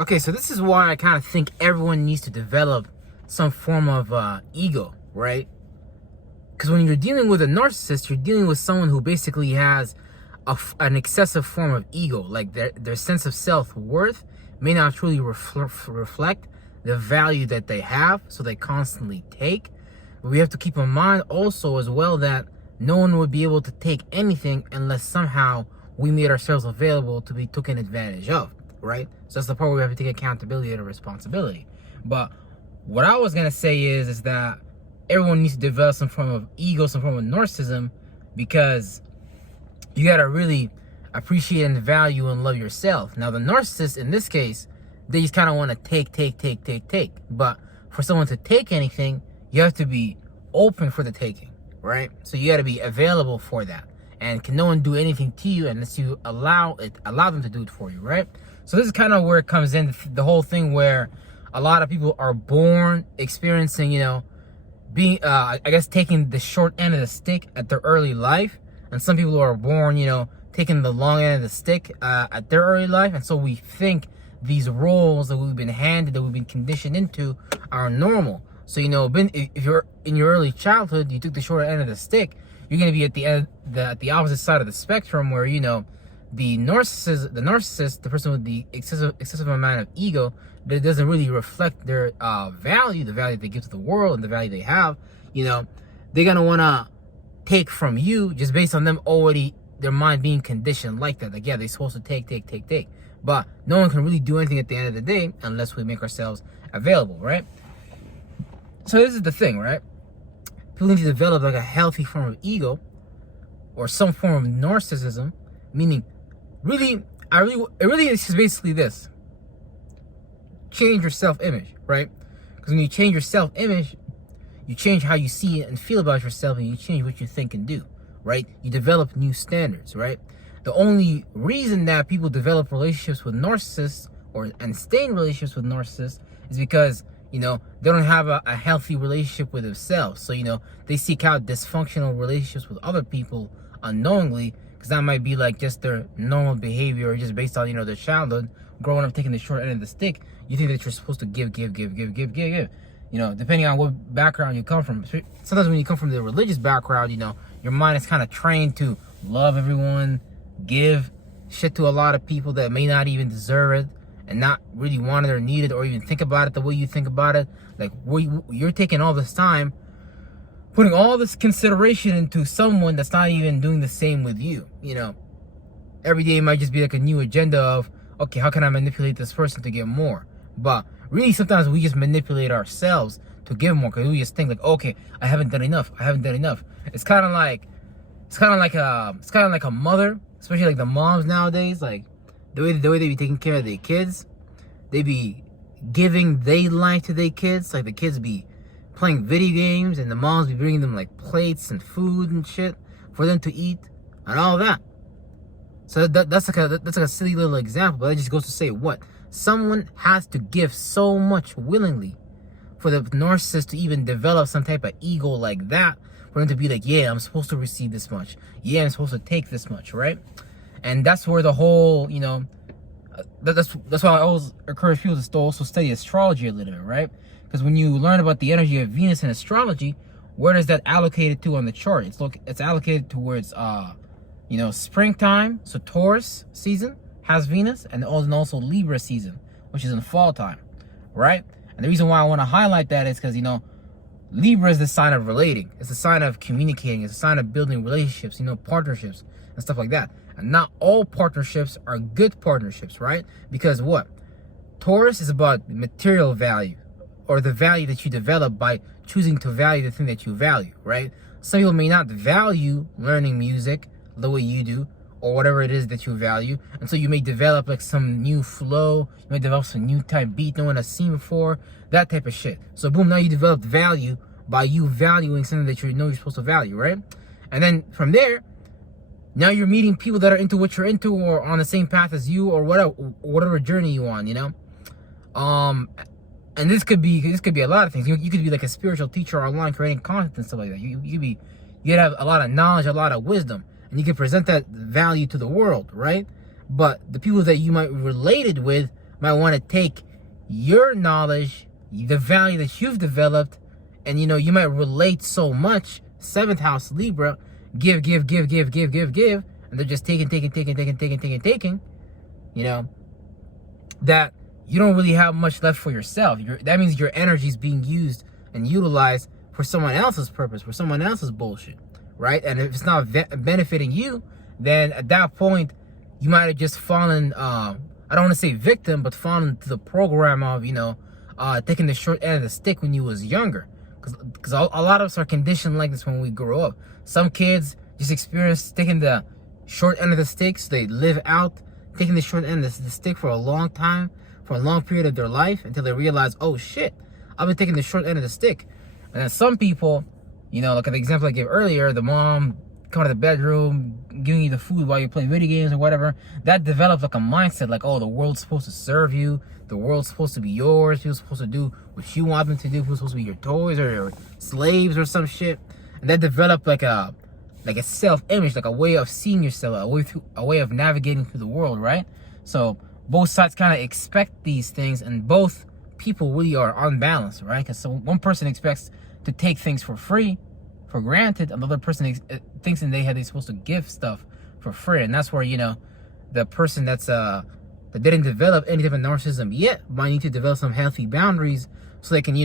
Okay, so this is why I kind of think everyone needs to develop some form of ego, right? Because when you're dealing with a narcissist, you're dealing with someone who basically has an excessive form of ego. Like their sense of self-worth may not truly reflect the value that they have, so they constantly take. But we have to keep in mind also as well that no one would be able to take anything unless somehow we made ourselves available to be taken advantage of, right? So that's the part where we have to take accountability and responsibility. But what I was gonna say is that everyone needs to develop some form of ego, some form of narcissism, because you gotta really appreciate and value and love yourself. Now, the narcissist in this case, they just kind of want to take. But for someone to take anything, you have to be open for the taking, right? So you got to be available for that. And can no one do anything to you unless you allow them to do it for you, right? So this is kind of where it comes in, the whole thing where a lot of people are born experiencing, being, I guess, taking the short end of the stick at their early life. And some people are born, taking the long end of the stick at their early life. And so we think these roles that we've been handed, that we've been conditioned into, are normal. So, if you're in your early childhood, you took the short end of the stick, you're going to be at the opposite side of the spectrum where, the narcissist, the person with the excessive amount of ego, that doesn't really reflect their value, the value they give to the world and the value they have, they're going to want to take from you just based on them already, their mind being conditioned like that. Like, yeah, they're supposed to take. But no one can really do anything at the end of the day unless we make ourselves available, right? So this is the thing, right? People need to develop like a healthy form of ego or some form of narcissism, meaning it really is just basically this. Change your self-image, right? Because when you change your self-image, you change how you see it and feel about yourself, and you change what you think and do, right? You develop new standards, right? The only reason that people develop relationships with narcissists and stay in relationships with narcissists is because, they don't have a healthy relationship with themselves. So, they seek out dysfunctional relationships with other people unknowingly, because that might be like just their normal behavior or just based on, their childhood, growing up taking the short end of the stick. You think that you're supposed to give. Depending on what background you come from. Sometimes when you come from the religious background, your mind is kind of trained to love everyone, give shit to a lot of people that may not even deserve it and not really want it or need it or even think about it the way you think about it. Like, you're taking all this time, putting all this consideration into someone that's not even doing the same with you. Every day might just be like a new agenda of, okay, how can I manipulate this person to get more? But really, sometimes we just manipulate ourselves to give more because we just think like, okay, I haven't done enough. It's kind of like a mother, especially like the moms nowadays, like the way they be taking care of their kids. They be giving their life to their kids. Like the kids be playing video games and the moms be bringing them like plates and food and shit for them to eat and all that. So that's like a silly little example, but that just goes to say what? Someone has to give so much willingly for the narcissist to even develop some type of ego like that, for them to be like, yeah, I'm supposed to receive this much. Yeah, I'm supposed to take this much, right? And that's where the whole, that's why I always encourage people to also study astrology a little bit, right? Because when you learn about the energy of Venus in astrology, where does that allocated to on the chart? It's allocated towards, springtime, so Taurus season has Venus, and also Libra season, which is in fall time, right? And the reason why I want to highlight that is because, Libra is the sign of relating. It's a sign of communicating. It's a sign of building relationships, partnerships and stuff like that. And not all partnerships are good partnerships, right? Because what? Taurus is about material value, or the value that you develop by choosing to value the thing that you value, right? Some people may not value learning music the way you do, or whatever it is that you value. And so you may develop like some new flow, you may develop some new type beat no one has seen before, that type of shit. So boom, now you developed value by you valuing something that you're supposed to value, right? And then from there, now you're meeting people that are into what you're into or on the same path as you or whatever journey you on, And this could be a lot of things. You could be like a spiritual teacher online creating content and stuff like that. You could have a lot of knowledge, a lot of wisdom, and you can present that value to the world, right? But the people that you might be related with might want to take your knowledge, the value that you've developed, and you might relate so much. Seventh house Libra, give, and they're just taking, that you don't really have much left for yourself. That means your energy is being used and utilized for someone else's purpose, for someone else's bullshit, right? And if it's not benefiting you, then at that point, you might have just fallen, I don't want to say victim, but fallen into the program of, taking the short end of the stick when you was younger. Because a lot of us are conditioned like this when we grow up. Some kids just experience taking the short end of the stick, so they live out taking the short end of the stick for a long time, for a long period of their life, until they realize, oh shit, I've been taking the short end of the stick. And then some people, like the example I gave earlier, the mom coming to the bedroom, giving you the food while you play video games or whatever, that develops like a mindset like, oh, the world's supposed to serve you, the world's supposed to be yours, people supposed to do what you want them to do, people supposed to be your toys or your slaves or some shit. And that developed like a self-image, like a way of seeing yourself, a way of navigating through the world, right? So both sides kind of expect these things, and both people really are unbalanced, right? Because so one person expects to take things for free, for granted. Another person thinks they're supposed to give stuff for free, and that's where the person that didn't develop any type of narcissism yet might need to develop some healthy boundaries, so they can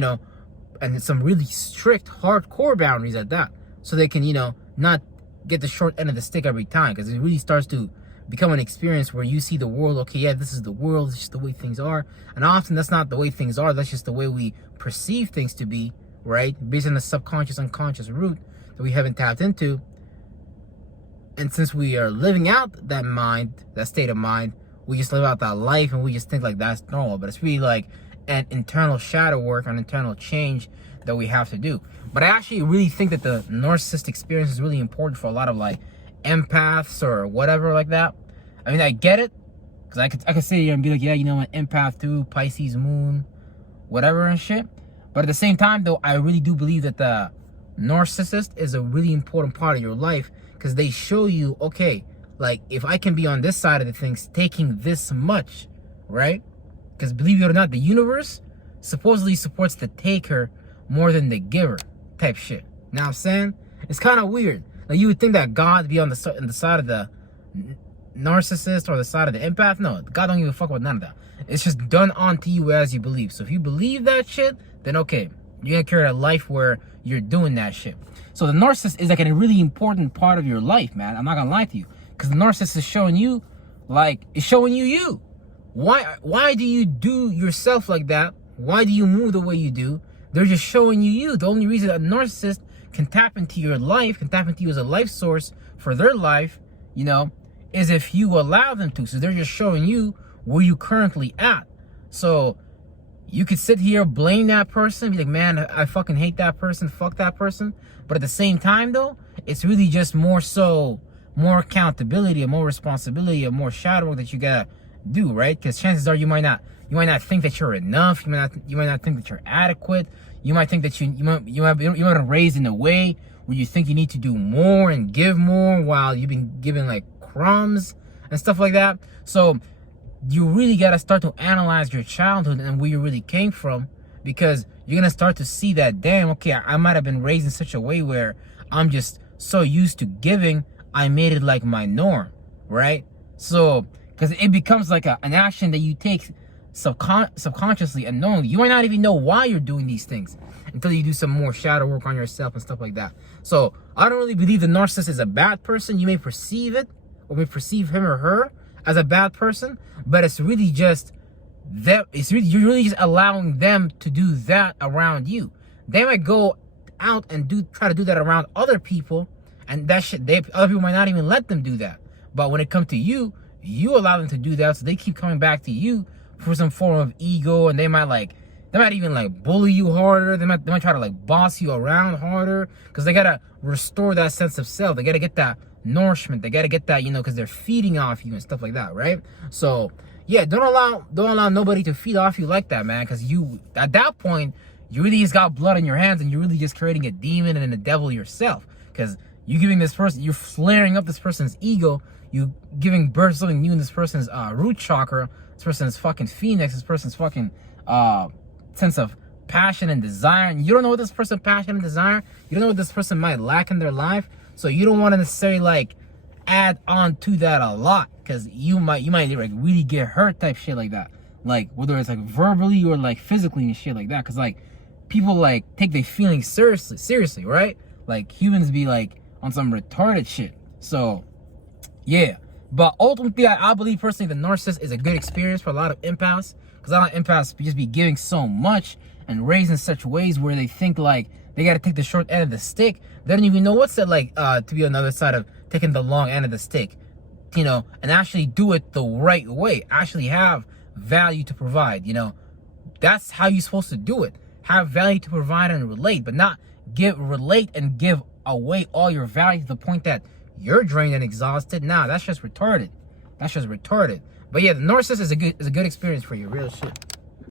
and some really strict, hardcore boundaries at that, so they can not get the short end of the stick every time, because it really starts to become an experience where you see the world, okay, yeah, this is the world, it's just the way things are. And often that's not the way things are, that's just the way we perceive things to be, right? Based on the subconscious, unconscious root that we haven't tapped into. And since we are living out that state of mind, we just live out that life and we just think like that's normal. But it's really like an internal shadow work, an internal change that we have to do. But I actually really think that the narcissist experience is really important for a lot of like empaths or whatever like that. I mean, I get it, because I could sit here and be like, yeah, I'm an empath too, Pisces moon, whatever and shit. But at the same time though, I really do believe that the narcissist is a really important part of your life, because they show you, okay, like if I can be on this side of the things taking this much, right? Because believe it or not, the universe supposedly supports the taker more than the giver type shit. Now I'm saying? It's kind of weird. Like you would think that God would be on the side of the narcissist or the side of the empath. No, God don't give a fuck about none of that. It's just done onto you as you believe. So if you believe that shit, then okay, you're gonna carry a life where you're doing that shit. So the narcissist is like a really important part of your life, man. I'm not gonna lie to you, because the narcissist is showing you, it's showing you you. Why do you do yourself like that? Why do you move the way you do? They're just showing you you. The only reason a narcissist can tap into your life, can tap into you as a life source for their life, is if you allow them to. So they're just showing you where you currently at. So you could sit here, blame that person, be like, man, I fucking hate that person, fuck that person. But at the same time though, it's really just more accountability, and more responsibility, and more shadow work that you gotta do, right? Because chances are you might not think that you're enough. You might not think that you're adequate. You might think that you might have raised in a way where you think you need to do more and give more, while you've been given like crumbs and stuff like that. So you really got to start to analyze your childhood and where you really came from, because you're gonna start to see that, damn, okay, I might have been raised in such a way where I'm just so used to giving, I made it like my norm, right? So because it becomes like an action that you take subconsciously, unknowingly. You might not even know why you're doing these things until you do some more shadow work on yourself and stuff like that. So I don't really believe the narcissist is a bad person. You may perceive it, or may perceive him or her as a bad person, but it's really just them. You're really just allowing them to do that around you. They might go out and try to do that around other people, and that shit, other people might not even let them do that. But when it comes to you, you allow them to do that, so they keep coming back to you for some form of ego, and they might even like bully you harder. They might try to like boss you around harder, because they gotta restore that sense of self. They gotta get that nourishment. They gotta get that, because they're feeding off you and stuff like that, right? So yeah, don't allow nobody to feed off you like that, man, because you, at that point, you really just got blood in your hands, and you're really just creating a demon and a devil yourself, because you're flaring up this person's ego, you giving birth to something new in this person's root chakra this person's fucking phoenix, this person's fucking sense of passion and desire, and you don't know what this person's passion and desire, you don't know what this person might lack in their life, so you don't want to necessarily like add on to that a lot, because you might like really get hurt type shit like that, like whether it's like verbally or like physically and shit like that, because like people like take their feelings seriously, right? Like humans be like on some retarded shit. So yeah, but ultimately I believe personally the narcissist is a good experience for a lot of empaths, because a lot of empaths just be giving so much and raised in such ways where they think like they got to take the short end of the stick. They don't even know what's it like to be on the other side of taking the long end of the stick, you know, and actually do it the right way, actually have value to provide, you know. That's how you're supposed to do it. Have value to provide and relate, but not relate and give away all your value to the point that you're drained and exhausted. Nah, that's just retarded. That's just retarded. But yeah, the narcissist is a good experience for you, real shit.